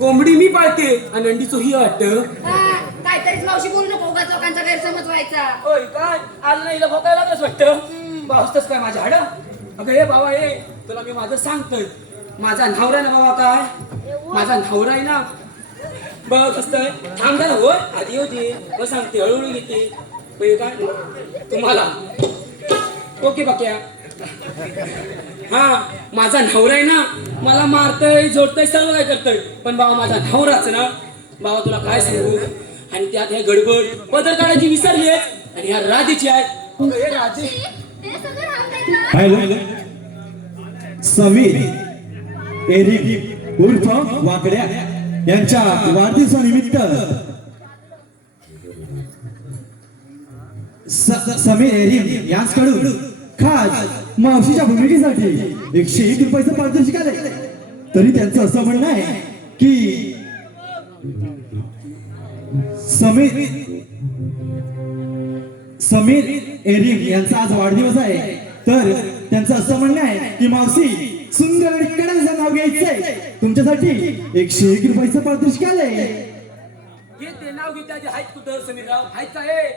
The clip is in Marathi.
कोंबडी मी पाळते आणि अंडी चोही वाटत. काहीतरीच मावशी बोलू नको, उगाच लोकांचा गैरसमज व्हायचा. होय काय आलं नाही भोकायला लागलंच वाटतं. भावस्तच काय माझ्या हाड. अगं हे बाबा हे तुला मी माझं सांगतोय. माझा नवरा आहे ना बाबा, काय माझा नवरा आहे ना. बघ असतंय थांब ना. होय आधी होती मग सांगते, हळूहळू घेते. काय तुम्हाला ओके बाक्या. हा माझा नवरा आहे ना, मला मारतय जोडतय सर्व काय करतय. पण बाबा माझा नवराच ना बाबा, तुला काय सांगू. आणि त्यात हे गडबड पदर काढायची विसरली आहे. आणि ह्या राधेची आहे. हे राधे हॅलो समीर एरिक उर्फ वाकड्या यांच्या वाढदिवसानिमित्त समीर एरिक यांच्याकडून खास मावशीच्या भूमिकेसाठी 101 रुपयाचं पारितोषिक आले. तरी त्यांचं असं म्हणणं आहे की समीर एरिक यांचा आज वाढदिवस आहे. तर त्यांचं असं म्हणणं आहे की मावशी सुंदर आणि कडकचं नाव घ्यायचंय. तुमच्यासाठी 101 रुपयाचं पारितोषिक आलंय. हे ते नाव घेते आधी. आहेत कुठं समीरराव आहेत का हे.